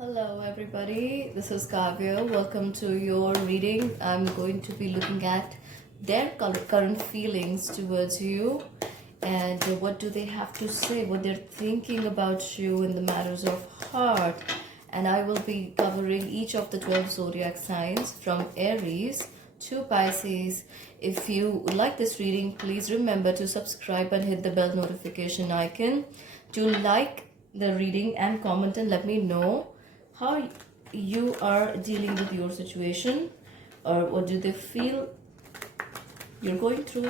Hello, everybody. This is Kavya. Welcome to your reading. I'm going to be looking at their current feelings towards you and what do they have to say, what they're thinking about you in the matters of heart. And I will be covering each of the 12 zodiac signs from Aries to Pisces. If you like this reading, please remember to subscribe and hit the bell notification icon to like the reading and comment and let me know how you are dealing with your situation or what do they feel you're going through.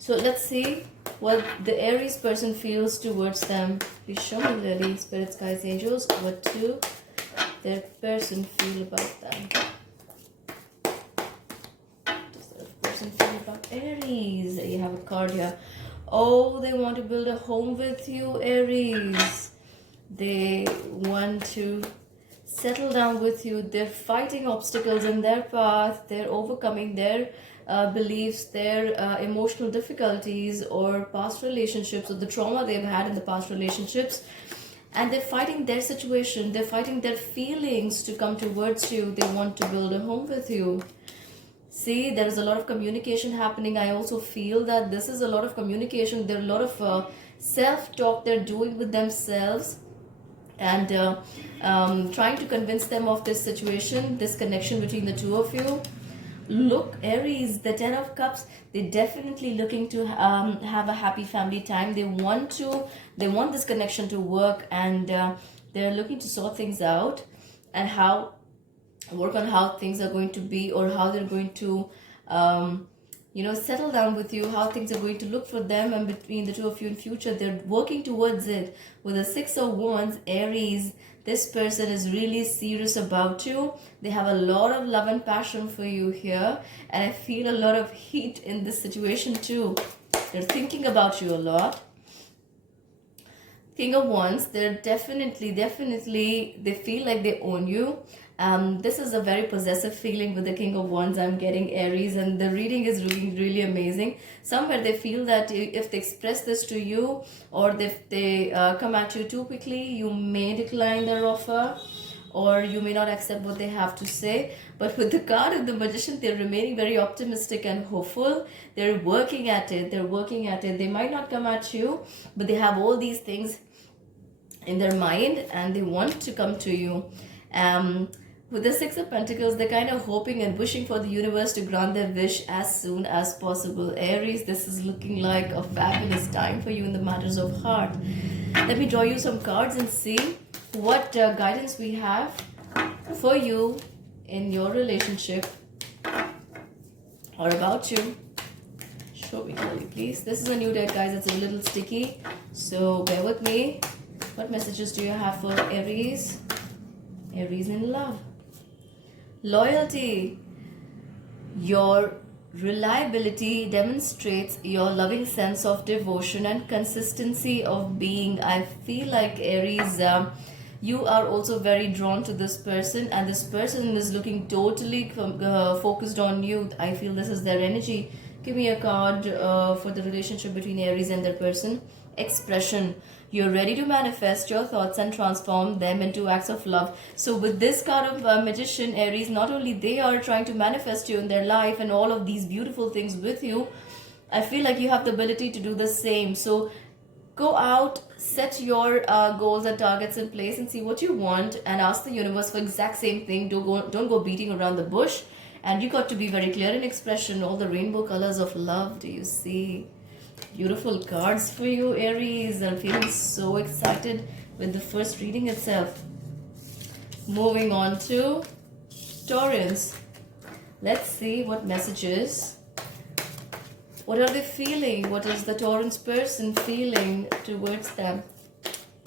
So let's see what the Aries person feels towards them. Please show me, Lily, spirits, guides, angels, what do their person feel about them. What does their person feel about Aries? You have a card here. Oh, they want to build a home with you, Aries. They want to settle down with you. They're fighting obstacles in their path. They're overcoming their beliefs, their emotional difficulties or past relationships or the trauma they've had in the past relationships. And they're fighting their situation. They're fighting their feelings to come towards you. They want to build a home with you. See, there's a lot of communication happening. I also feel that this is a lot of communication. There are a lot of self-talk they're doing with themselves and trying to convince them of this situation, this connection between the two of you. Look, Aries, the 10 of Cups, they're definitely looking to have a happy family time. They want this connection to work, and they're looking to sort things out and work on how things are going to be, or how they're going to settle down with you, how things are going to look for them and between the two of you in future. They're working towards it. With the 6 of Wands, Aries, this person is really serious about you. They have a lot of love and passion for you here, and I feel a lot of heat in this situation too. They're thinking about you a lot. King of Wands, they're definitely, they feel like they own you. This is a very possessive feeling with the King of Wands. I'm getting, Aries, and the reading is really, really amazing. Somewhere they feel that if they express this to you, or if they come at you too quickly, you may decline their offer, or you may not accept what they have to say. But with the card of the Magician, they're remaining very optimistic and hopeful. They're working at it. They might not come at you, but they have all these things in their mind and they want to come to you. With the 6 of Pentacles, they're kind of hoping and wishing for the universe to grant their wish as soon as possible. Aries, this is looking like a fabulous time for you in the matters of heart. Let me draw you some cards and see what guidance we have for you in your relationship or about you. Show me, please. This is a new deck, guys. It's a little sticky, so bear with me. What messages do you have for Aries? Aries in love. Loyalty. Your reliability demonstrates your loving sense of devotion and consistency of being. I feel like, Aries, you are also very drawn to this person, and this person is looking totally focused on you. I feel this is their energy. Give me a card for the relationship between Aries and their person. Expression. You're ready to manifest your thoughts and transform them into acts of love. So with this card of Magician, Aries, not only they are trying to manifest you in their life and all of these beautiful things with you, I feel like you have the ability to do the same. So go out, set your goals and targets in place and see what you want, and ask the universe for exact same thing. Don't go beating around the bush, and you got to be very clear in expression. All the rainbow colors of love, do you see? Beautiful cards for you, Aries. I'm feeling so excited with the first reading itself. Moving on to Taurus. Let's see what messages. What are they feeling? What is the Taurus person feeling towards them?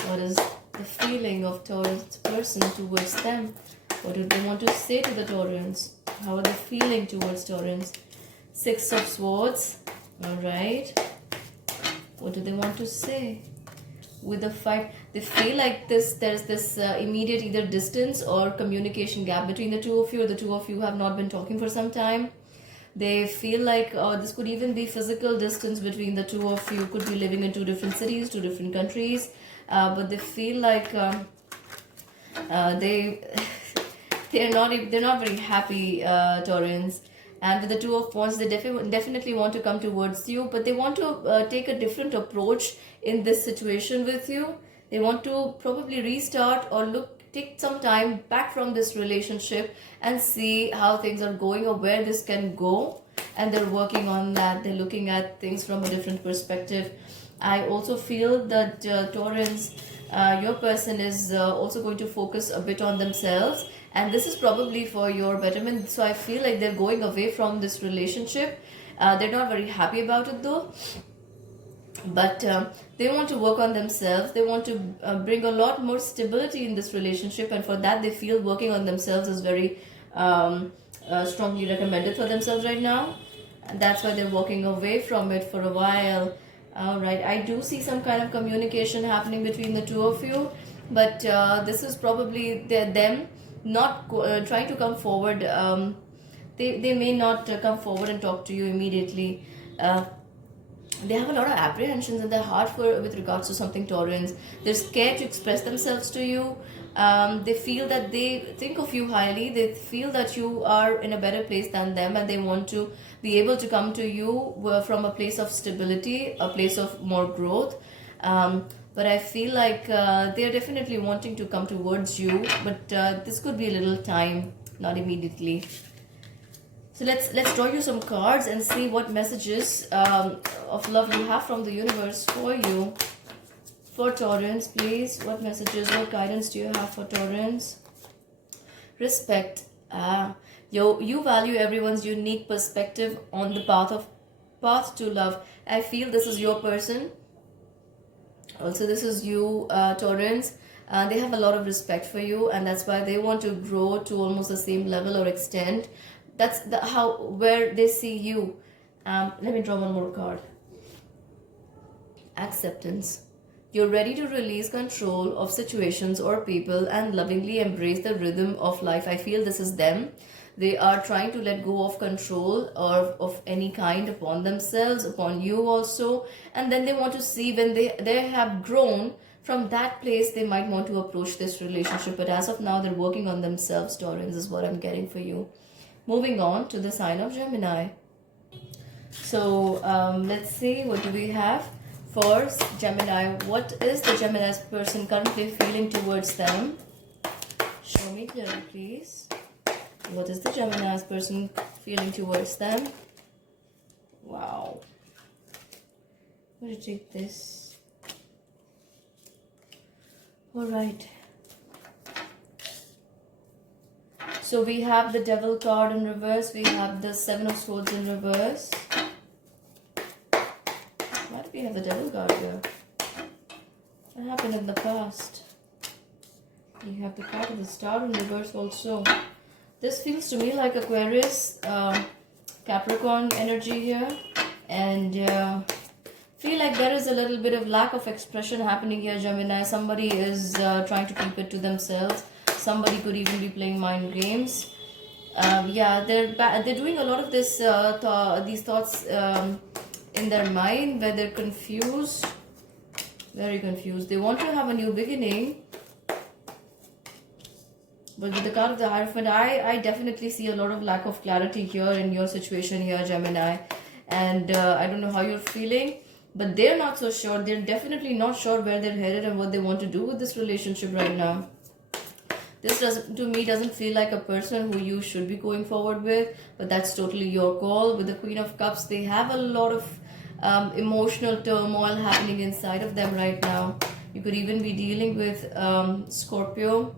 What is the feeling of Taurus person towards them? What do they want to say to the Taurus? How are they feeling towards Taurus? 6 of Swords. Alright. What do they want to say? With the 5, they feel like there's this immediate either distance or communication gap between the two of you, or the two of you have not been talking for some time. They feel like this could even be physical distance between the two of you. Could be living in 2 different cities, 2 different countries, but they feel like They they're not very happy, Taurans. And with the Two of Wands, they definitely want to come towards you, but they want to take a different approach in this situation with you. They want to probably restart or take some time back from this relationship and see how things are going or where this can go. And they're working on that. They're looking at things from a different perspective. I also feel that Taurans, your person is also going to focus a bit on themselves, and this is probably for your betterment. So I feel like they're going away from this relationship. They're not very happy about it though, but they want to work on themselves. They want to bring a lot more stability in this relationship, and for that they feel working on themselves is very strongly recommended for themselves right now. And that's why they're walking away from it for a while. All right, I do see some kind of communication happening between the two of you, but this is probably them not trying to come forward. They may not come forward and talk to you immediately. They have a lot of apprehensions in their heart for with regards to something, Taurans. They're scared to express themselves to you. They feel that they think of you highly. They feel that you are in a better place than them, and they want to be able to come to you from a place of stability, a place of more growth. But I feel like they're definitely wanting to come towards you, but this could be a little time, not immediately. So let's draw you some cards and see what messages of love you have from the universe for you. For Taurans, please, what messages, what guidance do you have for Taurans? Respect. You value everyone's unique perspective on the path to love. I feel this is your person. Also, this is you, Taurans. They have a lot of respect for you, and that's why they want to grow to almost the same level or extent. That's where they see you. Let me draw one more card. Acceptance. You're ready to release control of situations or people and lovingly embrace the rhythm of life. I feel this is them. They are trying to let go of control or of any kind upon themselves, upon you also. And then they want to see when they have grown from that place, they might want to approach this relationship. But as of now, they're working on themselves, Taurans, is what I'm getting for you. Moving on to the sign of Gemini. So let's see, what do we have for Gemini? What is the Gemini's person currently feeling towards them? Show me clearly, please. What is the Gemini's person feeling towards them? Wow. I'm going to take this. Alright. So we have the Devil card in reverse. We have the Seven of Swords in reverse. Why do we have the Devil card here? What happened in the past? We have the card of the Star in reverse also. This feels to me like Aquarius, Capricorn energy here. And feel like there is a little bit of lack of expression happening here, Gemini. Somebody is trying to keep it to themselves. Somebody could even be playing mind games. Yeah, they're doing a lot of this these thoughts in their mind where they're confused, very confused. They want to have a new beginning, but with the card of the Hierophant, I definitely see a lot of lack of clarity here in your situation here, Gemini. And I don't know how you're feeling, but they're not so sure. They're definitely not sure where they're headed and what they want to do with this relationship right now. This doesn't feel like a person who you should be going forward with, but that's totally your call. With the Queen of Cups, they have a lot of emotional turmoil happening inside of them right now. You could even be dealing with Scorpio.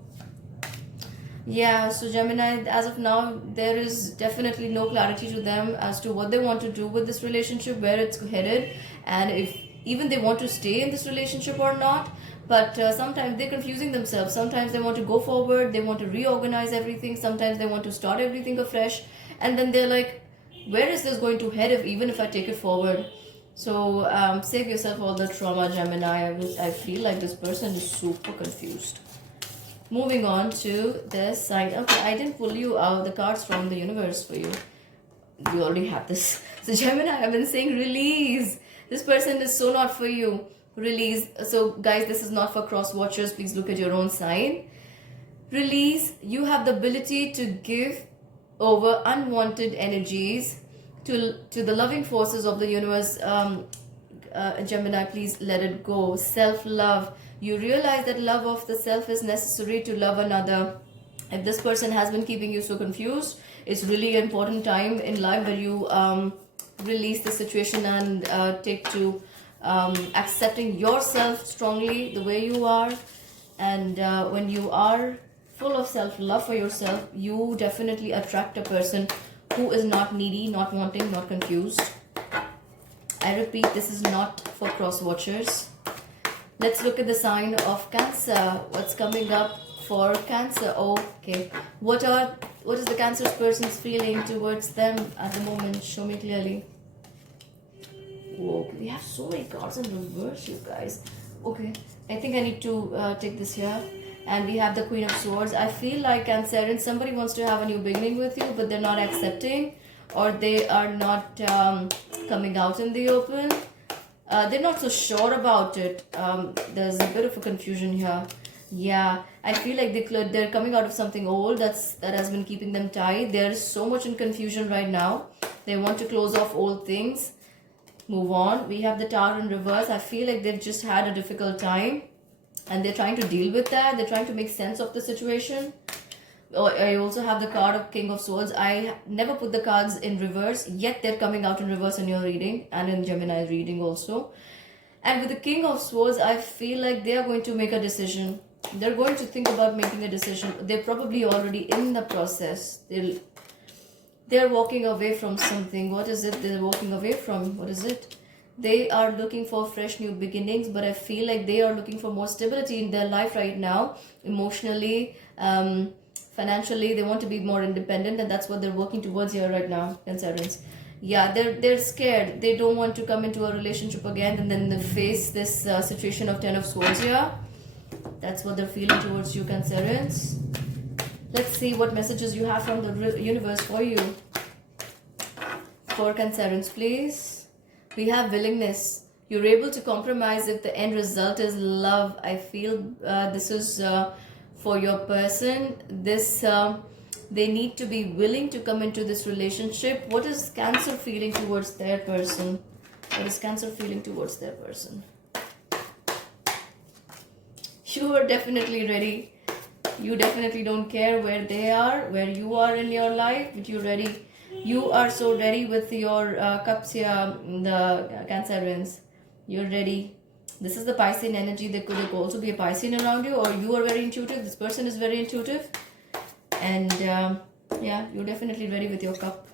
Yeah, so Gemini, as of now, there is definitely no clarity to them as to what they want to do with this relationship, where it's headed, and if even they want to stay in this relationship or not. But sometimes they're confusing themselves. Sometimes they want to go forward, they want to reorganize everything. Sometimes they want to start everything afresh. And then they're like, where is this going to head even if I take it forward? So save yourself all the trauma, Gemini. I feel like this person is super confused. Moving on to this side. Okay, I didn't pull you out the cards from the universe for you. You already have this. So Gemini, I've been saying release. This person is so not for you. Release. So guys, this is not for cross watchers. Please look at your own sign. Release, you have the ability to give over unwanted energies to the loving forces of the universe. Gemini, please let it go. Self-love, you realize that love of the self is necessary to love another. If this person has been keeping you so confused, it's really an important time in life where you release the situation and take to accepting yourself strongly the way you are. And when you are full of self-love for yourself, you definitely attract a person who is not needy, not wanting, not confused. I repeat, this is not for cross watchers. Let's look at the sign of Cancer. What's coming up for Cancer? Okay. What is the Cancer's person's feeling towards them at the moment? Show me clearly. Whoa, we have so many cards in reverse, you guys. Okay, I think I need to take this here. And we have the Queen of Swords. I feel like Cancerian, somebody wants to have a new beginning with you, but they're not accepting, or they are not coming out in the open. They're not so sure about it. There's a bit of a confusion here. Yeah, I feel like they're coming out of something old that has been keeping them tied. There's so much in confusion right now. They want to close off old things, move on. We have the Tower in reverse. I feel like they've just had a difficult time and they're trying to deal with that. They're trying to make sense of the situation. I also have the card of King of Swords. I never put the cards in reverse, yet they're coming out in reverse in your reading and in Gemini's reading also. And with the King of Swords, I feel like they are going to make a decision. They're going to think about making a decision. They're probably already in the process. They're walking away from something. What is it they're walking away from? What is it? They are looking for fresh new beginnings, but I feel like they are looking for more stability in their life right now, emotionally, financially. They want to be more independent, and that's what they're working towards here right now, Cancerians. Yeah, they're scared. They don't want to come into a relationship again and then they face this situation of Ten of Swords here. That's what they're feeling towards you, Cancerians. Let's see what messages you have from the universe for you. For Cancerians, please. We have willingness. You're able to compromise if the end result is love. I feel this is for your person. They need to be willing to come into this relationship. What is Cancer feeling towards their person? What is Cancer feeling towards their person? You are definitely ready. You definitely don't care where they are, where you are in your life, but you're ready. You are so ready with your cups here, the Cancerians. You're ready. This is the Piscean energy. There could also be a Piscean around you, or you are very intuitive. This person is very intuitive. And yeah, you're definitely ready with your cup.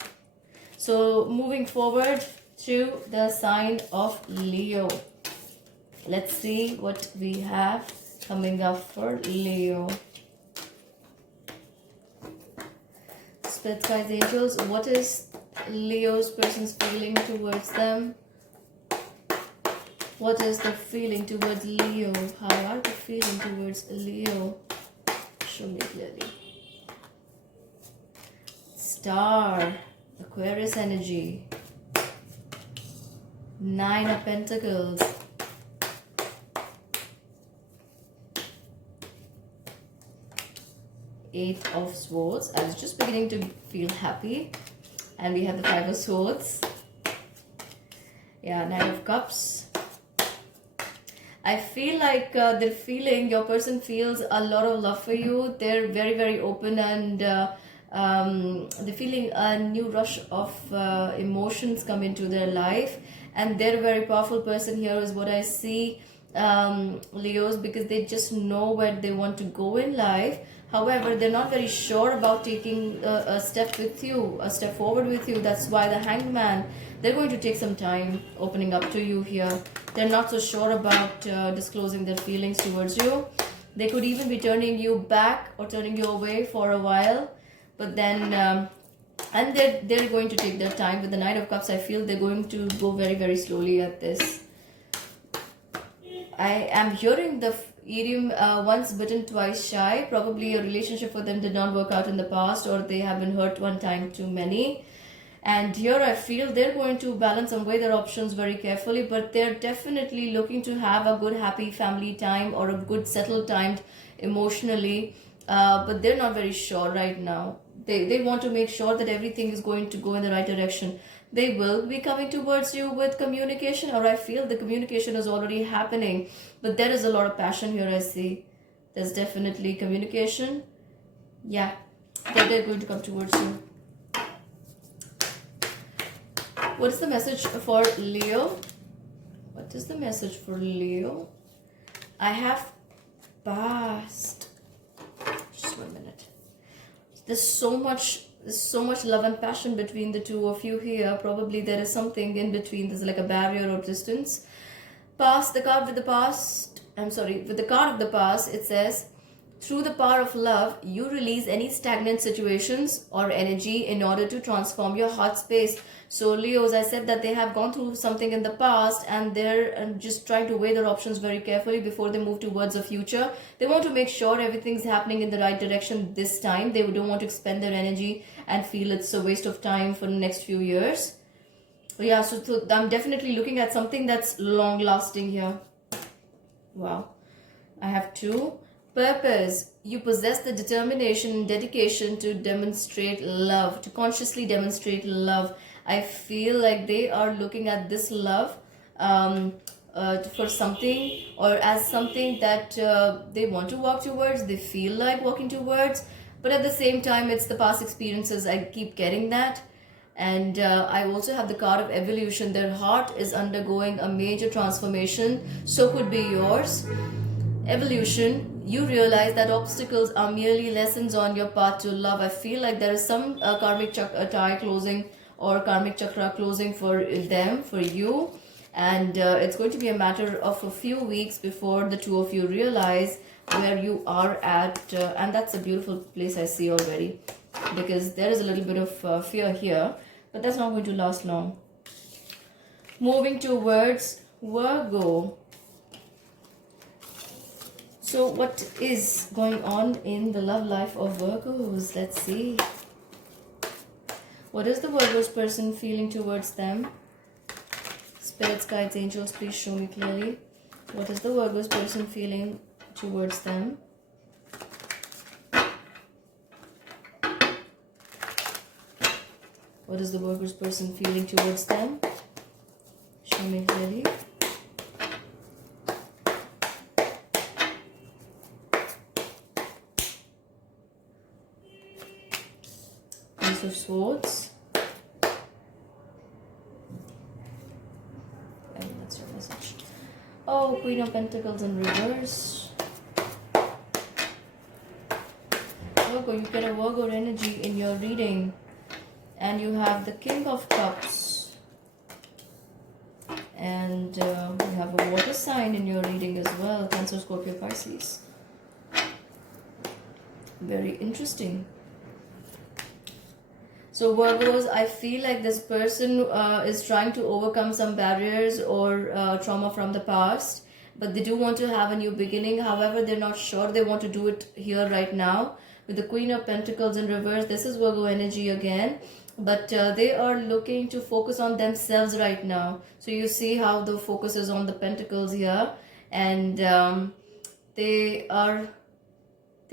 So moving forward to the sign of Leo. Let's see what we have coming up for Leo. Spirits, guides, angels, what is Leo's person's feeling towards them? What is the feeling towards Leo? How are they feeling towards Leo? Show me clearly. Star, Aquarius energy, Nine of Pentacles, Eight of Swords. I was just beginning to feel happy. And we have the Five of Swords. Yeah, Nine of Cups. I feel like your person feels a lot of love for you. They're very, very open and they're feeling a new rush of emotions come into their life. And they're a very powerful person here is what I see, Leos, because they just know where they want to go in life. However, they're not very sure about taking a step with you, a step forward with you. That's why the Hanged Man, they're going to take some time opening up to you here. They're not so sure about disclosing their feelings towards you. They could even be turning you back or turning you away for a while. But then, and they're going to take their time. With the Knight of Cups, I feel they're going to go very, very slowly at this. I am hearing the idiom once bitten, twice shy. Probably a relationship for them did not work out in the past, or they have been hurt one time too many. And here I feel they're going to balance and weigh their options very carefully, but they're definitely looking to have a good, happy family time or a good, settled time emotionally. but they're not very sure right now. They want to make sure that everything is going to go in the right direction. They will be coming towards you with communication, or I feel the communication is already happening, but there is a lot of passion here. I see there's definitely communication. Yeah, they're going to come towards you. What is the message for Leo? What is the message for Leo? I have passed. Just 1 minute. There's so much love and passion between the two of you here. Probably there is something in between. There's like a barrier or distance. Past, the card with the past. I'm sorry, with the card of the past, it says, through the power of love, you release any stagnant situations or energy in order to transform your heart space. So Leos, I said that they have gone through something in the past, and they're just trying to weigh their options very carefully before they move towards the future. They want to make sure everything's happening in the right direction this time. They don't want to expend their energy and feel it's a waste of time for the next few years. Yeah, so I'm definitely looking at something that's long lasting here. Wow. I have 2. Purpose. You possess the determination and dedication to demonstrate love, to consciously demonstrate love. I feel like they are looking at this love for something, or as something that they want to walk towards, they feel like walking towards. But at the same time, it's the past experiences. I keep getting that. And I also have the card of evolution. Their heart is undergoing a major transformation. So could be yours. Evolution, you realize that obstacles are merely lessons on your path to love. I feel like there is some karmic tie closing or karmic chakra closing for them, for you. And it's going to be a matter of a few weeks before the two of you realize where you are at. And that's a beautiful place I see already, because there is a little bit of fear here, but that's not going to last long. Moving towards Virgo. So what is going on in the love life of Virgos? Let's see. What is the Virgos person feeling towards them? Spirits, guides, angels, please show me clearly. What is the Virgos person feeling towards them? What is the Virgos person feeling towards them? Show me clearly. Ace of Swords. And that's your message. Oh, Queen of Pentacles in reverse. Virgo, you get a Virgo energy in your reading. And you have the King of Cups. And you have a water sign in your reading as well. Cancer, Scorpio, Pisces. Very interesting. So Virgos, I feel like this person is trying to overcome some barriers or trauma from the past, but they do want to have a new beginning. However, they're not sure they want to do it here right now. With the Queen of Pentacles in reverse, this is Virgo energy again, but they are looking to focus on themselves right now. So you see how the focus is on the Pentacles here, and they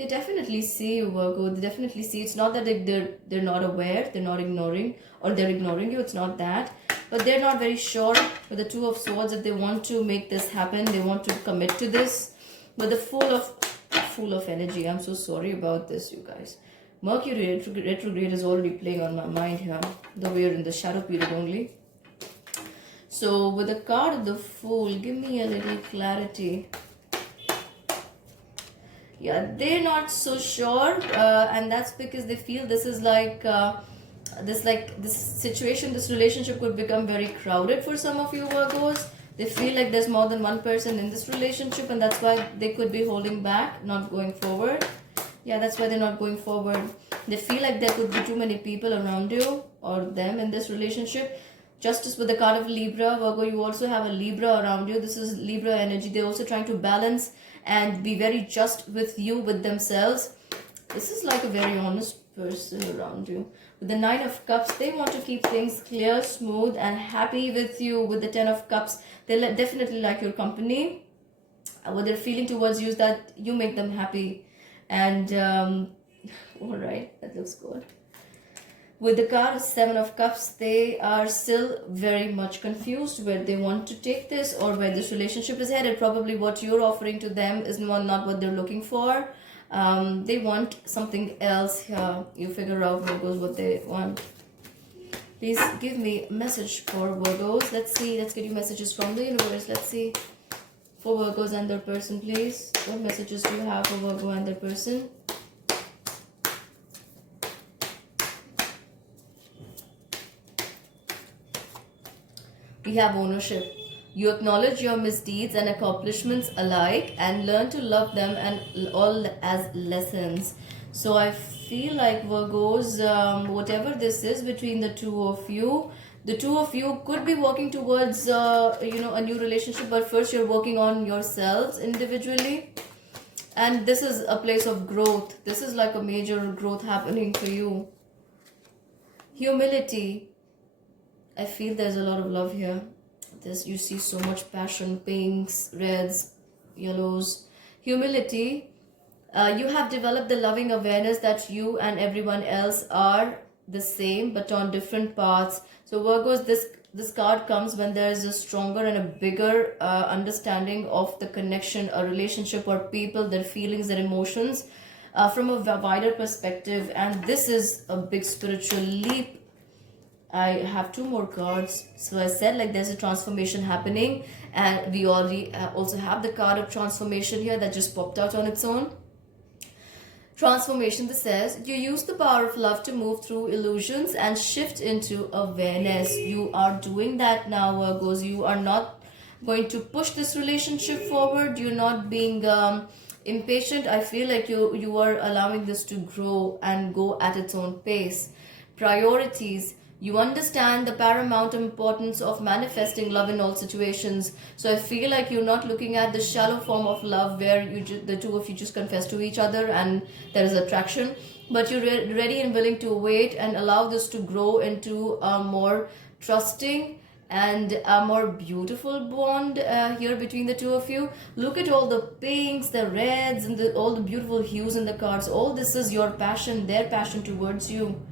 definitely see you, Virgo. They definitely see. It's not that they're not aware, they're not ignoring, or they're ignoring you. It's not that. But they're not very sure with the Two of Swords if they want to make this happen. They want to commit to this. But the Fool of energy. I'm so sorry about this, you guys. Mercury retrograde is already playing on my mind here. Though we're in the shadow period only. So with the card of the Fool, give me a little clarity. Yeah, they're not so sure, and that's because they feel this is like this situation, this relationship could become very crowded for some of you Virgos. They feel like there's more than one person in this relationship, and that's why they could be holding back, not going forward. Yeah, that's why they're not going forward. They feel like there could be too many people around you or them in this relationship. Justice with the card of Libra, Virgo, you also have a Libra around you. This is Libra energy. They're also trying to balance and be very just with you, with themselves. This is like a very honest person around you. With the Nine of Cups, they want to keep things clear, smooth, and happy with you. With the Ten of Cups, they definitely like your company. What they're feeling towards you is that you make them happy. And all right, that looks good. With the card Seven of Cups, they are still very much confused where they want to take this or where this relationship is headed. Probably what you're offering to them is not what they're looking for. They want something else here. You figure out Virgos what they want. Please give me a message for Virgos. Let's see. Let's get you messages from the universe. Let's see. For Virgos and their person, please. What messages do you have for Virgo and their person? We have ownership. You acknowledge your misdeeds and accomplishments alike and learn to love them and all as lessons. So I feel like Virgos, whatever this is between the two of you, the two of you could be working towards a new relationship, but first you're working on yourselves individually. And this is a place of growth. This is like a major growth happening for you. Humility. I feel there's a lot of love here. You see so much passion, pinks, reds, yellows. Humility. You have developed the loving awareness that you and everyone else are the same but on different paths. So Virgos, this card comes when there is a stronger and a bigger understanding of the connection, a relationship, or people, their feelings, their emotions from a wider perspective. And this is a big spiritual leap. I have two more cards. So I said like there's a transformation happening, and we already also have the card of transformation here that just popped out on its own. Transformation, this says, you use the power of love to move through illusions and shift into awareness. You are doing that now, Virgos. You are not going to push this relationship forward. You're not being impatient. I feel like you are allowing this to grow and go at its own pace. Priorities. You understand the paramount importance of manifesting love in all situations. So I feel like you're not looking at the shallow form of love where the two of you just confess to each other and there is attraction. But you're ready and willing to wait and allow this to grow into a more trusting and a more beautiful bond here between the two of you. Look at all the pinks, the reds, and all the beautiful hues in the cards. All this is your passion, their passion towards you.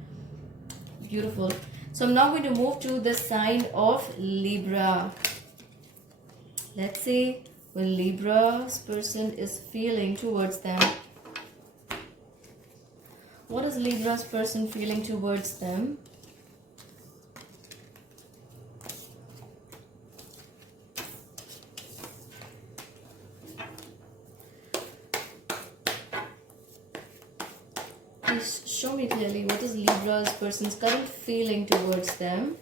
Beautiful. So I'm now going to move to the sign of Libra. Let's see what Libra's person is feeling towards them. What is Libra's person feeling towards them? Please show me clearly what is Libra's person's current feeling towards them.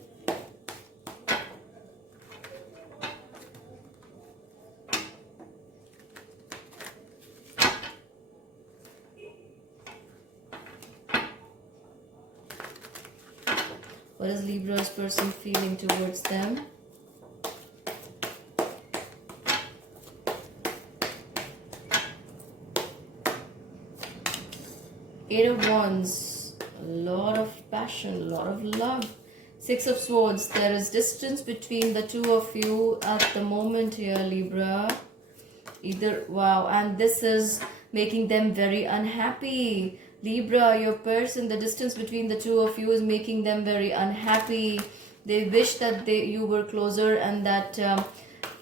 What is Libra's person feeling towards them? Eight of Wands, a lot of passion, a lot of love. Six of Swords, there is distance between the two of you at the moment here, Libra. Wow, and this is making them very unhappy. Libra, your person, the distance between the two of you is making them very unhappy. They wish that you were closer and that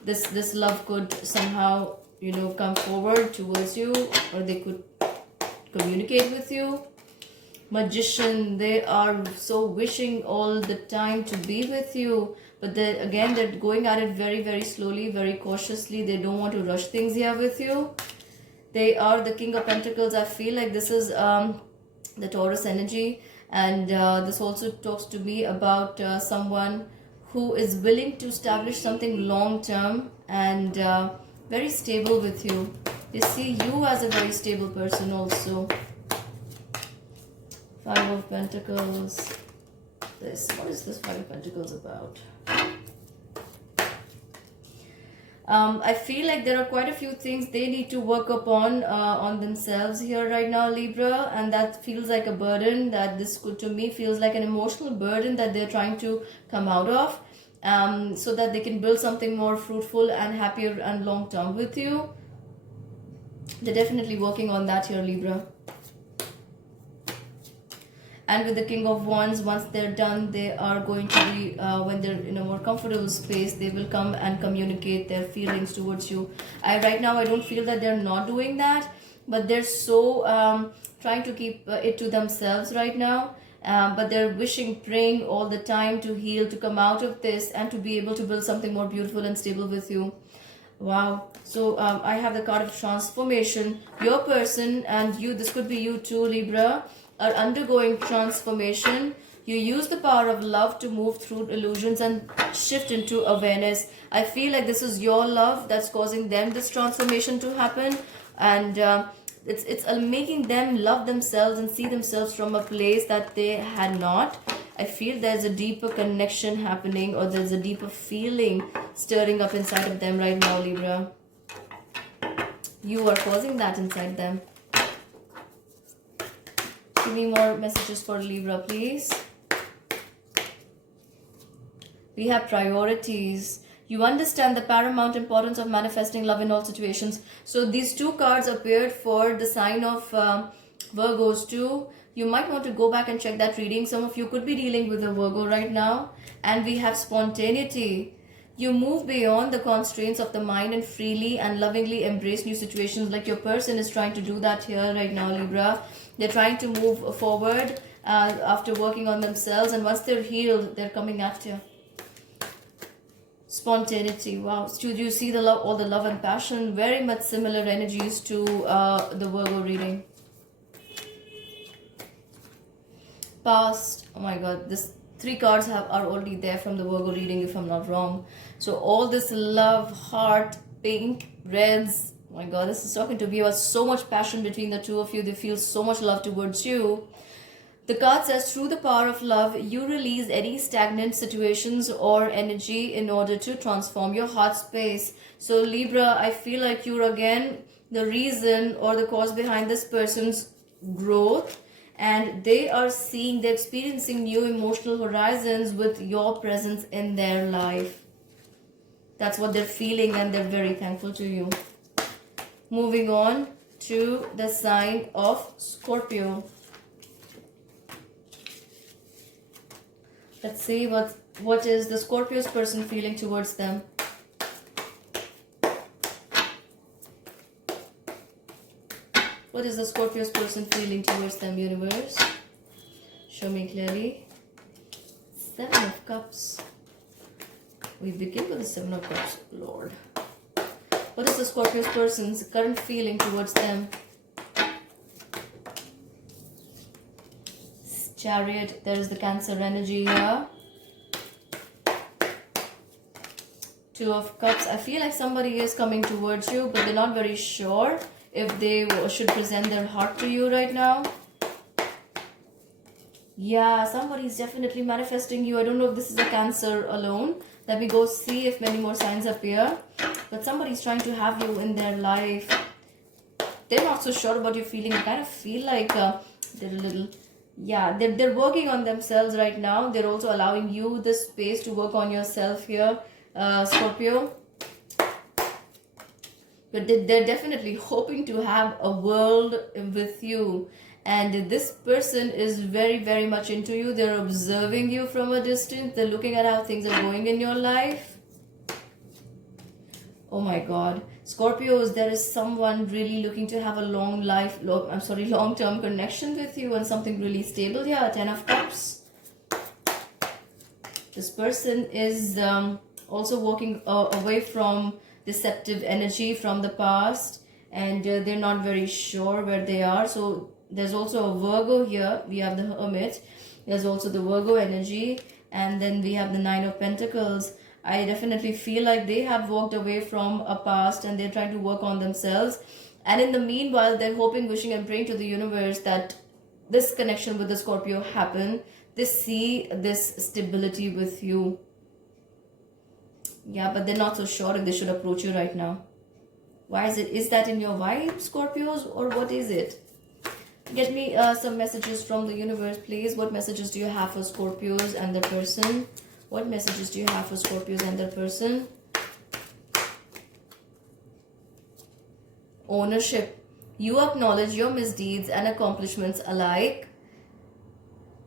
this love could somehow, come forward towards you, or they could communicate with you. Magician, they are so wishing all the time to be with you, but they're going at it very, very slowly, very cautiously. They don't want to rush things here with you. They are the King of Pentacles. I feel like this is the Taurus energy, and this also talks to me about someone who is willing to establish something long term and very stable with you. They see you as a very stable person also. Five of Pentacles. What is this Five of Pentacles about? I feel like there are quite a few things they need to work upon on themselves here right now, Libra, and that feels like a burden. That this could, to me, feels like an emotional burden that they're trying to come out of, so that they can build something more fruitful and happier and long term with you. They're definitely working on that here, Libra. And with the King of Wands, once they're done, they are going to be, when they're in a more comfortable space, they will come and communicate their feelings towards you. Right now, I don't feel that they're not doing that, but they're so trying to keep it to themselves right now. But they're wishing, praying all the time to heal, to come out of this, and to be able to build something more beautiful and stable with you. Wow. So I have the card of transformation. Your person and you, this could be you too, Libra, are undergoing transformation. You use the power of love to move through illusions and shift into awareness. I feel like this is your love that's causing them this transformation to happen. And it's making them love themselves and see themselves from a place that they had not. I feel there's a deeper connection happening, or there's a deeper feeling stirring up inside of them right now, Libra. You are causing that inside them. Give me more messages for Libra, please. We have priorities. You understand the paramount importance of manifesting love in all situations. So these two cards appeared for the sign of Virgos too. You might want to go back and check that reading. Some of you could be dealing with a Virgo right now. And we have spontaneity. You move beyond the constraints of the mind and freely and lovingly embrace new situations. Like your person is trying to do that here right now, Libra. They're trying to move forward after working on themselves. And once they're healed, they're coming at you. Spontaneity. Wow. So you see the love, all the love and passion, very much similar energies to the Virgo reading. Past. Oh my god, this 3 cards are already there from the Virgo reading, if I'm not wrong. So all this love, heart, pink, reds. Oh my god, this is talking to me about so much passion between the two of you. They feel so much love towards you. The card says, through the power of love, you release any stagnant situations or energy in order to transform your heart space. So Libra, I feel like you're again the reason or the cause behind this person's growth. And they're experiencing new emotional horizons with your presence in their life. That's what they're feeling, and they're very thankful to you. Moving on to the sign of Scorpio. Let's see what is the Scorpio's person feeling towards them. What is the Scorpio's person feeling towards them, universe? Show me clearly. 7 of Cups. We begin with the 7 of Cups, Lord. What is the Scorpio's person's current feeling towards them? Chariot, there is the Cancer energy here. 2 of Cups. I feel like somebody is coming towards you, but they're not very sure if they should present their heart to you right now. Yeah, somebody is definitely manifesting you. I don't know if this is a Cancer alone. Let me go see if many more signs appear. But somebody's trying to have you in their life. They're not so sure about your feeling. I kind of feel like they're a little... Yeah, they're working on themselves right now. They're also allowing you the space to work on yourself here, Scorpio. But they're definitely hoping to have a world with you. And this person is very, very much into you. They're observing you from a distance. They're looking at how things are going in your life. Oh my God. Scorpios, there is someone really looking to have a long-term connection with you and something really stable here. 10 of Cups. This person is also walking away from deceptive energy from the past, and they're not very sure where they are. So there's also a Virgo here. We have the Hermit. There's also the Virgo energy, and then we have the 9 of Pentacles. I definitely feel like they have walked away from a past and they're trying to work on themselves. And in the meanwhile, they're hoping, wishing and praying to the universe that this connection with the Scorpio happen. They see this stability with you. Yeah, but they're not so sure if they should approach you right now. Why is it? Is that in your vibe, Scorpios, or what is it? Get me some messages from the universe, please. What messages do you have for Scorpios and their person? What messages do you have for Scorpios and their person? ownership. You acknowledge your misdeeds and accomplishments alike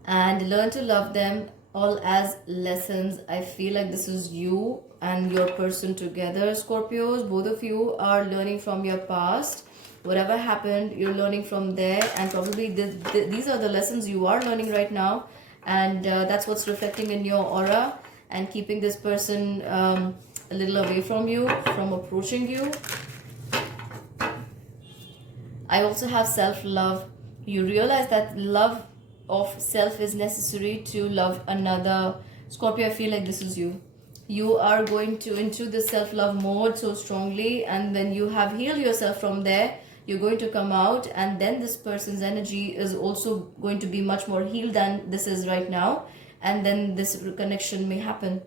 and learn to love them all as lessons. I feel like this is you and your person together, Scorpios. Both of you are learning from your past. Whatever happened, you're learning from there, and probably these are the lessons you are learning right now, and that's what's reflecting in your aura and keeping this person a little away from you, from approaching you. I also have self-love. You realize that love of self is necessary to love another. Scorpio, I feel like this is you. You are going to into the self-love mode so strongly, and then you have healed yourself from there. You're going to come out, and then this person's energy is also going to be much more healed than this is right now, and then this connection may happen.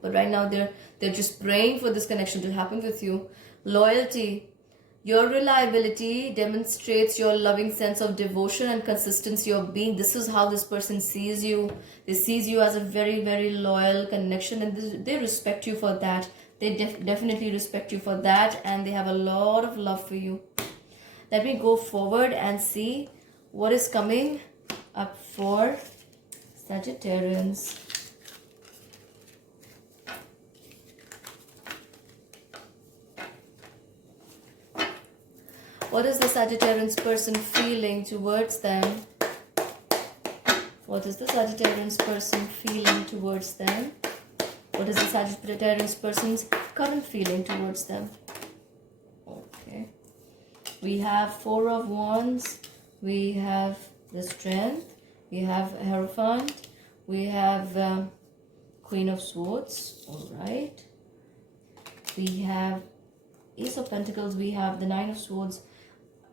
But right now they're just praying for this connection to happen with you. Loyalty. Your reliability demonstrates your loving sense of devotion and consistency of being. This is how this person sees you. They sees you as a very, very loyal connection, and they respect you for that. They definitely respect you for that, and they have a lot of love for you. Let me go forward and see what is coming up for Sagittarians. What is the Sagittarians person feeling towards them? What is the Sagittarians person feeling towards them? What is the Sagittarians person's current feeling towards them? Okay. We have Four of Wands. We have the Strength. We have Hierophant. We have Queen of Swords. Alright. We have Ace of Pentacles. We have the Nine of Swords.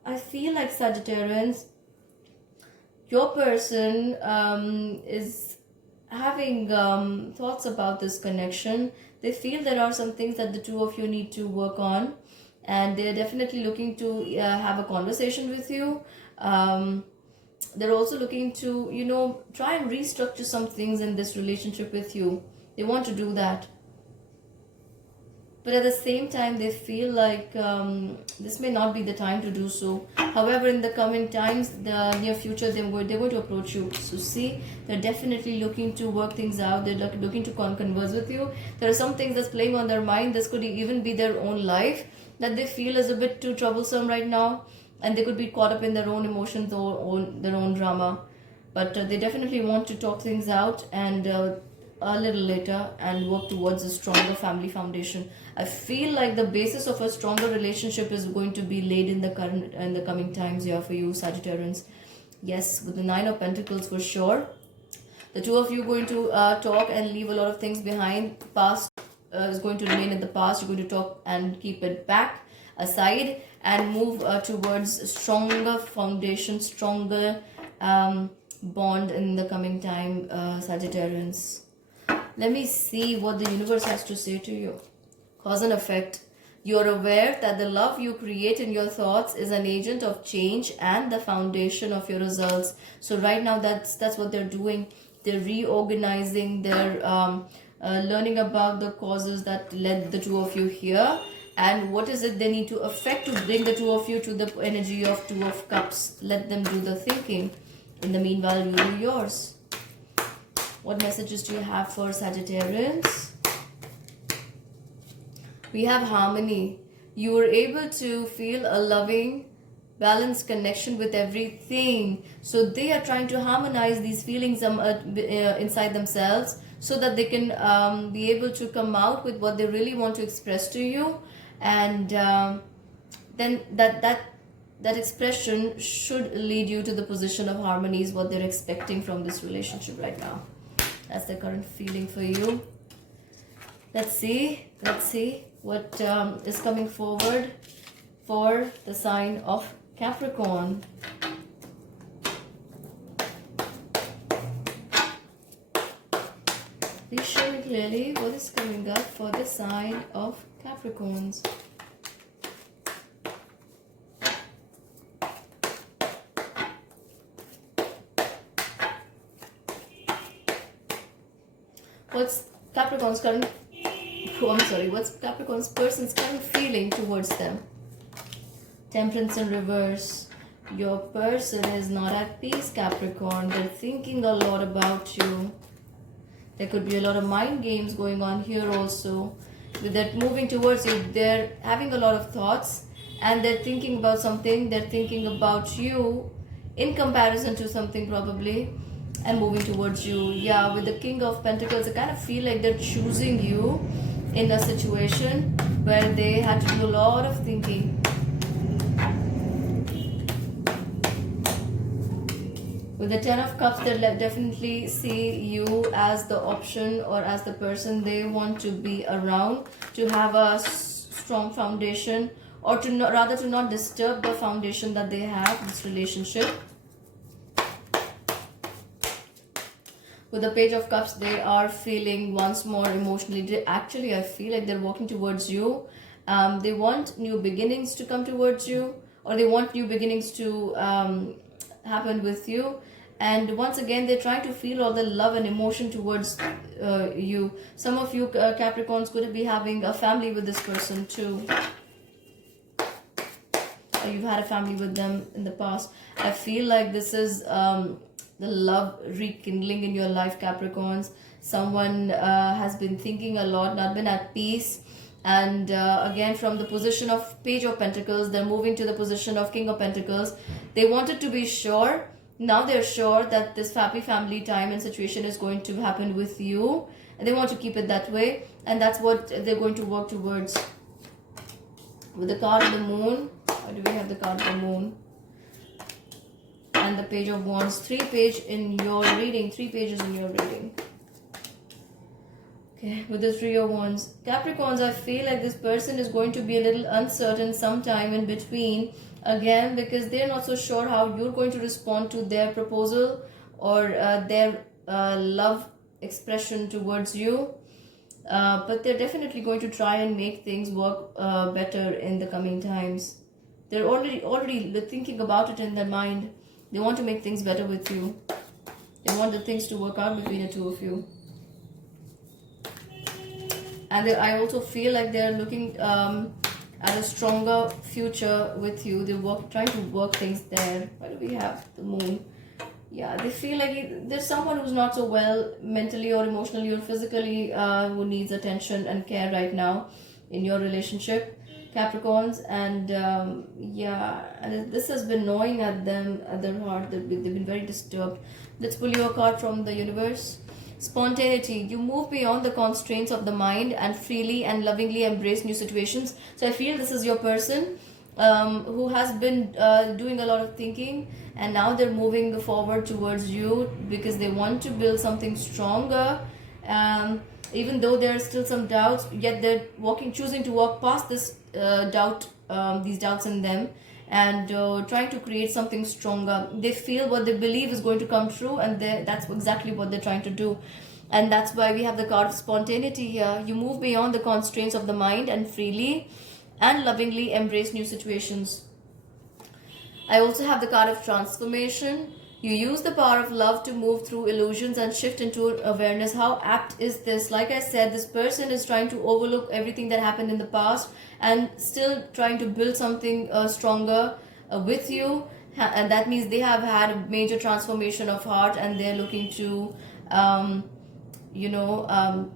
I feel like Sagittarians, your person is having thoughts about this connection. They feel there are some things that the two of you need to work on, and they're definitely looking to have a conversation with you. They're also looking to, try and restructure some things in this relationship with you. They want to do that. But at the same time, they feel like this may not be the time to do so. However, in the coming times, the near future, they're going to approach you. So see, they're definitely looking to work things out. They're looking to converse with you. There are some things that's playing on their mind. This could even be their own life that they feel is a bit too troublesome right now. And they could be caught up in their own emotions or their own drama. But they definitely want to talk things out and a little later and work towards a stronger family foundation. I feel like the basis of a stronger relationship is going to be laid in the coming times here for you, Sagittarians. Yes, with the Nine of Pentacles for sure. The two of you are going to talk and leave a lot of things behind. Past is going to remain in the past. You're going to talk and keep it back aside and move towards a stronger foundation, stronger bond in the coming time, Sagittarians. Let me see what the universe has to say to you. Cause and effect. You're aware that the love you create in your thoughts is an agent of change and the foundation of your results. So right now, that's what they're doing. They're reorganizing. They're learning about the causes that led the two of you here, and what is it they need to affect to bring the two of you to the energy of Two of Cups. Let them do the thinking. In the meanwhile, you do yours. What messages do you have for Sagittarians? We have harmony. You were able to feel a loving, balanced connection with everything. So they are trying to harmonize these feelings inside themselves so that they can be able to come out with what they really want to express to you. And then that expression should lead you to the position of harmony is what they're expecting from this relationship right now. That's the current feeling for you. Let's see what is coming forward for the sign of Capricorn. Please show me clearly what is coming up for the sign of Capricorns. What's Capricorn's current... what's Capricorn's person's current feeling towards them? Temperance in reverse. Your person is not at peace, Capricorn. They're thinking a lot about you. There could be a lot of mind games going on here also. With that moving towards you, they're having a lot of thoughts and they're thinking about something. They're thinking about you in comparison to something probably and moving towards you. Yeah, with the King of Pentacles, I kind of feel like they're choosing you in a situation where they had to do a lot of thinking. With the Ten of Cups, they definitely see you as the option or as the person they want to be around, to have a strong foundation, or to not, rather to not disturb the foundation that they have, this relationship. With the Page of Cups, they are feeling once more emotionally. Actually, I feel like they're walking towards you. They want new beginnings to come towards you, or they want new beginnings to happen with you. And once again, they're trying to feel all the love and emotion towards you. Some of you Capricorns could be having a family with this person too. Or you've had a family with them in the past. I feel like this is the love rekindling in your life, Capricorns. Someone has been thinking a lot, not been at peace. And again, from the position of Page of Pentacles, they're moving to the position of King of Pentacles. They wanted to be sure. Now they're sure that this happy family time and situation is going to happen with you. And they want to keep it that way. And that's what they're going to work towards. With the card of the Moon. Or do we have the card of the Moon? And the Page of Wands. 3 pages in your reading. 3 pages in your reading. Okay, with the Three of Wands. Capricorns, I feel like this person is going to be a little uncertain sometime in between. Again, because they're not so sure how you're going to respond to their proposal or their love expression towards you. But they're definitely going to try and make things work better in the coming times. They're already thinking about it in their mind. They want to make things better with you. They want the things to work out between the two of you. And I also feel like they're looking at a stronger future with you. They're trying to work things there. Why do we have the Moon? Yeah, they feel like there's someone who's not so well mentally or emotionally or physically who needs attention and care right now in your relationship, Capricorns. And yeah, and this has been gnawing at them, at their heart. They've been very disturbed. Let's pull you a card from the universe. Spontaneity. You move beyond the constraints of the mind and freely and lovingly embrace new situations. So I feel this is your person who has been doing a lot of thinking, and now they're moving forward towards you because they want to build something stronger. Even though there are still some doubts, yet they're choosing to walk past this these doubts in them, and trying to create something stronger. They feel what they believe is going to come true, and that's exactly what they're trying to do. And that's why we have the card of spontaneity here. You move beyond the constraints of the mind and freely and lovingly embrace new situations. I also have the card of transformation. You use the power of love to move through illusions and shift into awareness. How apt is this? Like I said, this person is trying to overlook everything that happened in the past and still trying to build something stronger with you. And that means they have had a major transformation of heart, and they're looking to,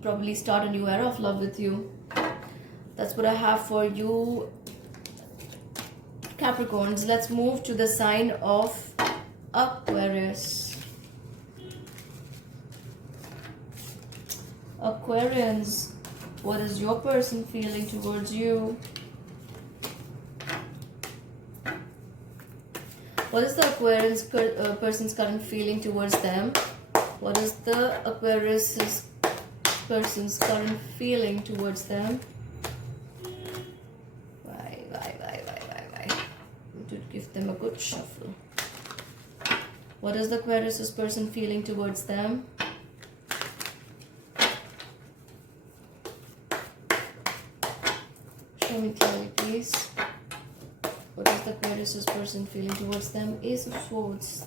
probably start a new era of love with you. That's what I have for you, Capricorns. Let's move to the sign of Aquarius. Aquarians, what is your person feeling towards you? What is the Aquarius person's current feeling towards them? What is the Aquarius person's current feeling towards them? Why? To give them a good shuffle. What is the Aquarius person feeling towards them? Show me clearly, please. What is the Aquarius person feeling towards them? Ace of Swords.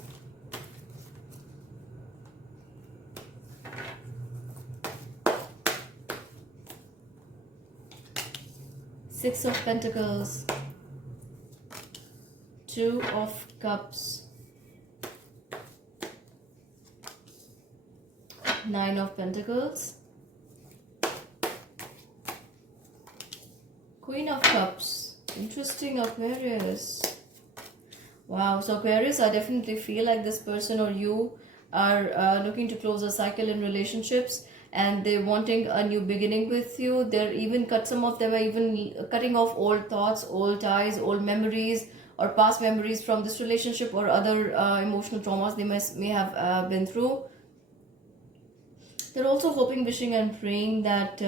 Six of Pentacles. Two of Cups, Nine of Pentacles, Queen of Cups. Interesting, Aquarius. Wow, so Aquarius, I definitely feel like this person or you are looking to close a cycle in relationships, and they're wanting a new beginning with you. They're even some of them are even cutting off old thoughts, old ties, old memories, or past memories from this relationship or other emotional traumas they may have been through. They're also hoping, wishing, and praying that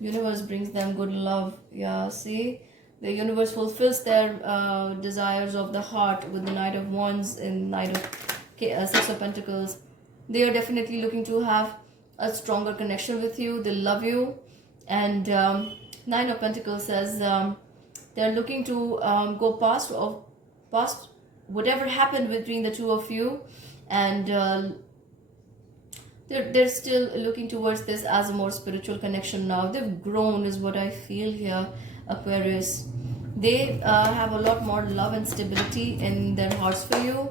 universe brings them good love. Yeah, see, the universe fulfills their desires of the heart with the Knight of Wands and Six of Pentacles. They are definitely looking to have a stronger connection with you. They love you, and Nine of Pentacles says they're looking to go past whatever happened between the two of you, and they're still looking towards this as a more spiritual connection now. They've grown is what I feel here, Aquarius. They have a lot more love and stability in their hearts for you.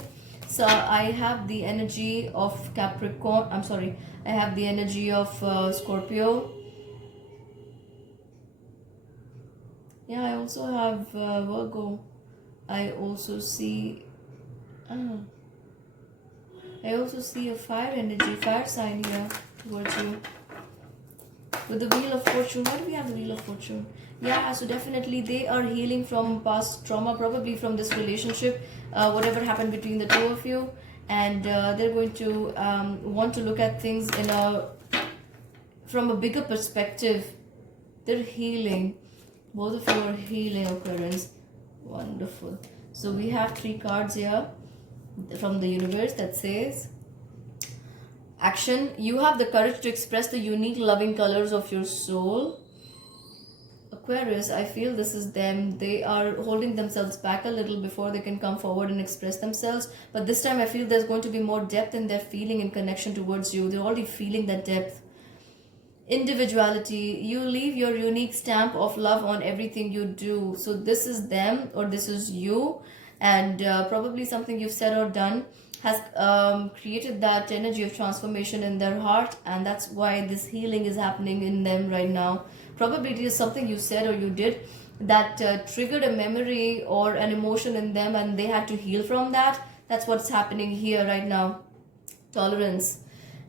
So I have the energy of Capricorn. I'm sorry. I have the energy of Scorpio. Yeah, I also have Virgo. I also see... I also see a fire energy, fire sign here towards you. With the Wheel of Fortune, why do we have the Wheel of Fortune? Yeah, so definitely they are healing from past trauma, probably from this relationship, whatever happened between the two of you. And they're going to want to look at things from a bigger perspective. They're healing. Both of you are healing, Aquarius. Wonderful. So we have 3 cards here from the universe that says action. You have the courage to express the unique loving colors of your soul. Aquarius, I feel this is them. They are holding themselves back a little before they can come forward and express themselves, but this time I feel there's going to be more depth in their feeling and connection towards you. They're already feeling that depth. Individuality, you leave your unique stamp of love on everything you do. So this is them or this is you, and probably something you've said or done has created that energy of transformation in their heart, and that's why this healing is happening in them right now. Probably it is something you said or you did that triggered a memory or an emotion in them, and they had to heal from that. That's what's happening here right now. Tolerance.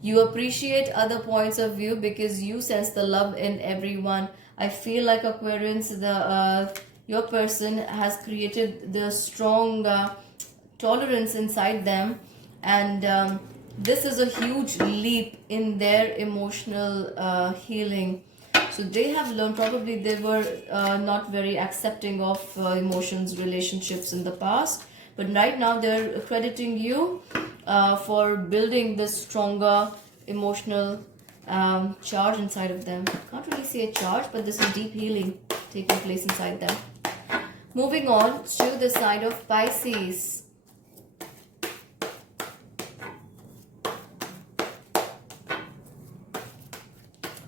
You appreciate other points of view because you sense the love in everyone. I feel like Aquarians, your person has created the strong tolerance inside them, and this is a huge leap in their emotional healing. So they have learned, probably they were not very accepting of emotions, relationships in the past, but right now they're crediting you for building this stronger emotional charge inside of them. Can't really say a charge, but this is deep healing taking place inside them. Moving on to the side of Pisces.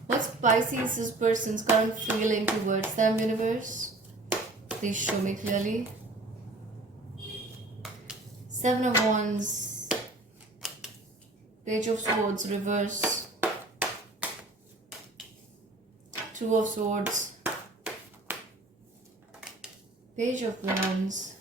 What's Pisces' person's current feeling towards them, universe? Please show me clearly. 7 of Wands, Page of Swords, reverse, 2 of Swords, Page of Wands.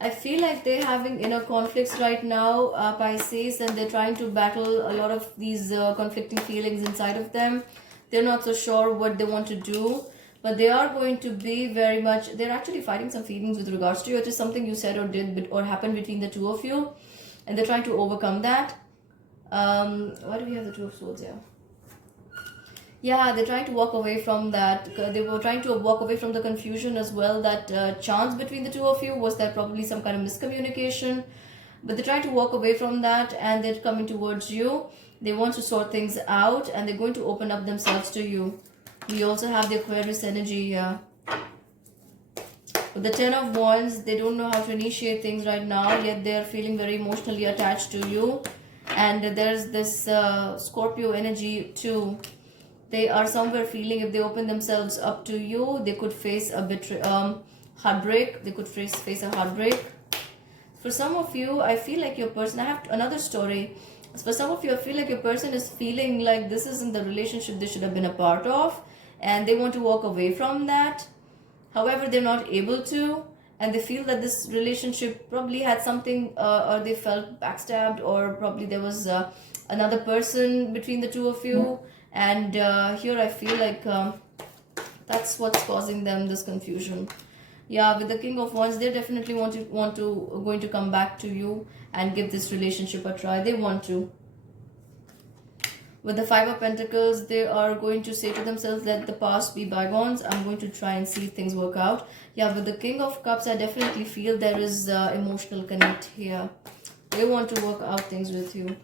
I feel like they're having inner conflicts right now, Pisces, and they're trying to battle a lot of these conflicting feelings inside of them. They're not so sure what they want to do, but they are going to be very much, they're actually fighting some feelings with regards to you. It is something you said or did or happened between the two of you, and they're trying to overcome that. Why do we have the 2 of Swords here? Yeah, they're trying to walk away from that. They were trying to walk away from the confusion as well. That chance between the two of you was there probably some kind of miscommunication. But they're trying to walk away from that, and they're coming towards you. They want to sort things out, and they're going to open up themselves to you. We also have the Aquarius energy here. With the 10 of Wands, they don't know how to initiate things right now, yet they're feeling very emotionally attached to you. And there's this Scorpio energy too. They are somewhere feeling if they open themselves up to you, they could face a heartbreak. They could face a heartbreak. For some of you, I feel like your person, I have another story. For some of you, I feel like your person is feeling like this isn't the relationship they should have been a part of, and they want to walk away from that. However, they're not able to, and they feel that this relationship probably had something, or they felt backstabbed, or probably there was another person between the two of you. And here I feel like that's what's causing them this confusion. Yeah, with the King of Wands, they definitely going to come back to you and give this relationship a try. They want to. With the Five of Pentacles, they are going to say to themselves, let the past be bygones. I'm going to try and see if things work out. Yeah, with the King of Cups, I definitely feel there is emotional connect here. They want to work out things with you.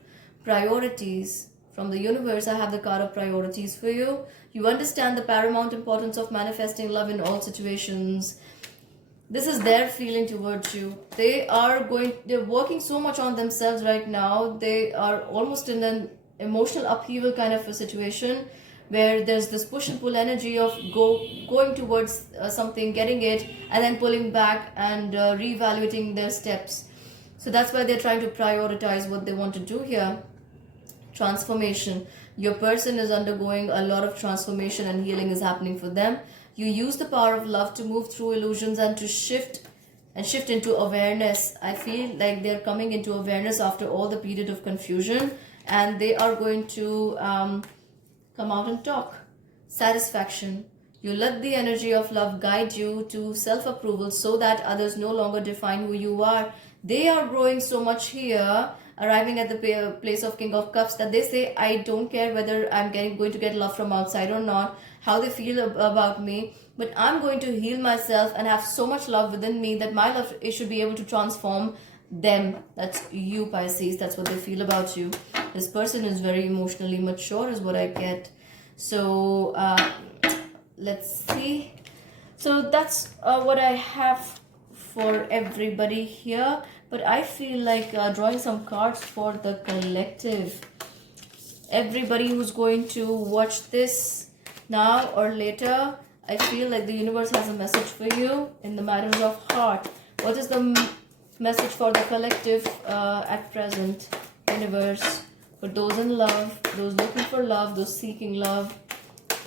Priorities. From the universe, I have the card of priorities for you. You understand the paramount importance of manifesting love in all situations. This is their feeling towards you. They're working so much on themselves right now. They are almost in an emotional upheaval kind of a situation where there's this push and pull energy of going towards something, getting it, and then pulling back and reevaluating their steps. So that's why they're trying to prioritize what they want to do here. Transformation. Your person is undergoing a lot of transformation, and healing is happening for them. You use the power of love to move through illusions and to shift into awareness. I feel like they're coming into awareness after all the period of confusion, and they are going to come out and talk. Satisfaction. You let the energy of love guide you to self-approval so that others no longer define who you are. They are growing so much here, arriving at the place of King of Cups, that they say, I don't care whether I'm going to get love from outside or not, how they feel about me, but I'm going to heal myself and have so much love within me that my love should be able to transform them. That's you, Pisces. That's what they feel about you. This person is very emotionally mature is what I get. So let's see. So that's what I have for everybody here, but I feel like drawing some cards for the collective. Everybody who's going to watch this now or later, I feel like the universe has a message for you in the matters of heart. What is the message for the collective at present? Universe, for those in love, those looking for love, those seeking love,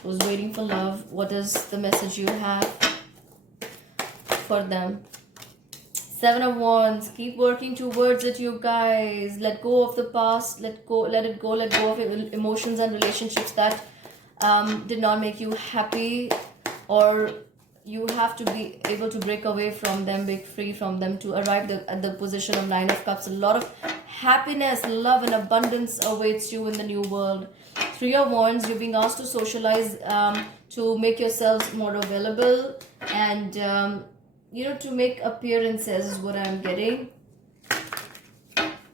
those waiting for love, what is the message you have for them? Seven of Wands. Keep working towards it, you guys. Let go of the past. Let it go of emotions and relationships that did not make you happy, or you have to be able to break away from them, break free from them to arrive at the position of Nine of Cups. A lot of happiness, love, and abundance awaits you in the new world. Three of Wands. You're being asked to socialize, to make yourselves more available, and to make appearances is what I'm getting.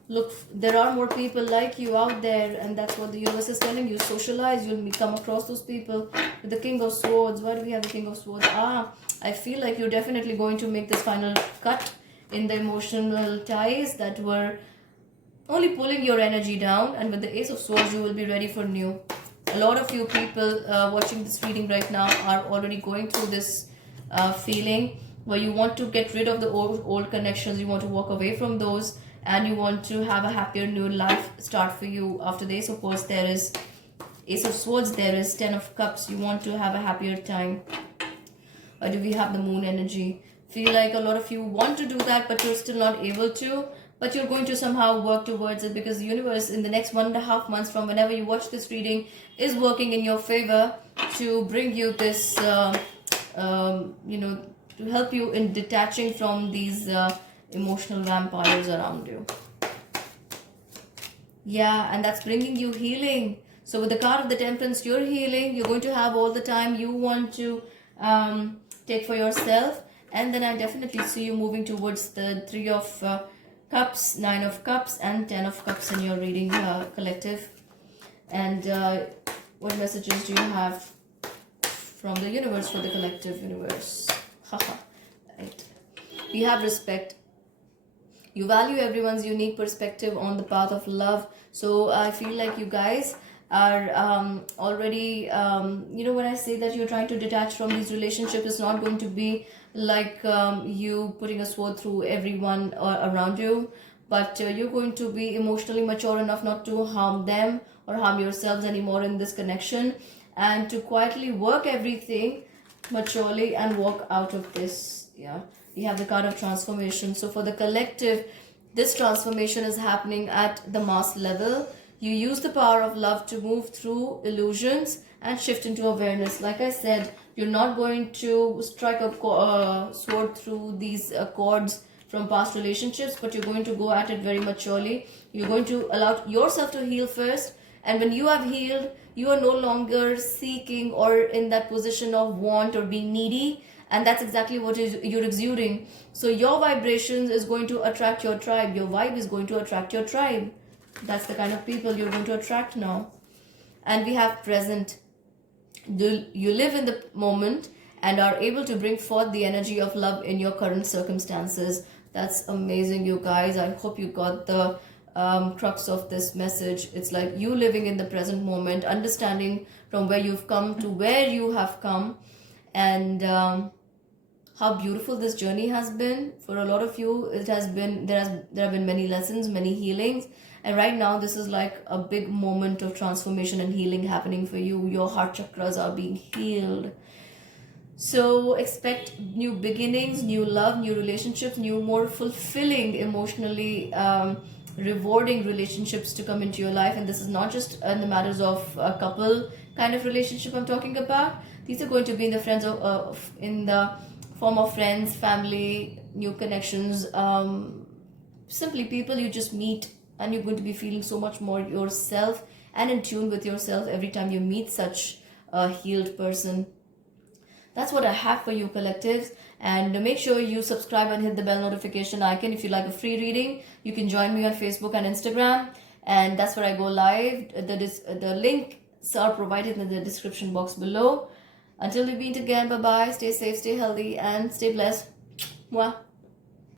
Look, there are more people like you out there, and that's what the universe is telling you. Socialize, you'll come across those people. With the King of Swords, why do we have the King of Swords? I feel like you're definitely going to make this final cut in the emotional ties that were only pulling your energy down, and with the Ace of Swords, you will be ready for new. A lot of you people watching this reading right now are already going through this feeling where you want to get rid of the old connections, you want to walk away from those, and you want to have a happier new life start for you. After the Ace of Swords, there is Ace of Swords, there is Ten of Cups. You want to have a happier time. Or do we have the Moon energy? Feel like a lot of you want to do that, but you're still not able to. But you're going to somehow work towards it, because the universe in the next 1.5 months from whenever you watch this reading is working in your favor to bring you this, to help you in detaching from these emotional vampires around you. Yeah, and that's bringing you healing. So with the card of the Temperance, you're healing. You're going to have all the time you want to take for yourself. And then I definitely see you moving towards the Three of Cups, Nine of Cups, and Ten of Cups in your reading, collective. And what messages do you have from the universe for the collective universe? Right. You have respect. You value everyone's unique perspective on the path of love. So I feel like you guys, are already, when I say that you're trying to detach from these relationships, it's not going to be like you putting a sword through everyone around you, but you're going to be emotionally mature enough not to harm them or harm yourselves anymore in this connection, and to quietly work everything maturely and walk out of this. Yeah, we have the card of transformation. So for the collective, this transformation is happening at the mass level. You use the power of love to move through illusions and shift into awareness. Like I said, you're not going to strike a sword through these cords from past relationships, but you're going to go at it very maturely. You're going to allow yourself to heal first, and when you have healed, you are no longer seeking or in that position of want or being needy, and that's exactly what you're exuding. So your vibrations is going to attract your tribe. Your vibe is going to attract your tribe. That's the kind of people you're going to attract now. And we have present. You live in the moment and are able to bring forth the energy of love in your current circumstances. That's amazing, you guys. I hope you got the crux of this message. It's like you living in the present moment, understanding from where you've come to where you have come, and how beautiful this journey has been for a lot of you. It has been, there have been many lessons, many healings, and right now this is like a big moment of transformation and healing happening for you. Your heart chakras are being healed. So expect new beginnings, new love, new relationships, new, more fulfilling, emotionally rewarding relationships to come into your life. And this is not just in the matters of a couple kind of relationship I'm talking about. These are going to be in the in the form of friends, family, new connections, simply people you just meet, and you're going to be feeling so much more yourself and in tune with yourself every time you meet such a healed person. That's what I have for you, collectives. And make sure you subscribe and hit the bell notification icon. If you like a free reading, you can join me on Facebook and Instagram, and that's where I go live. The links are provided in the description box below. Until we meet again, bye bye. Stay safe, stay healthy, and stay blessed. Mwah.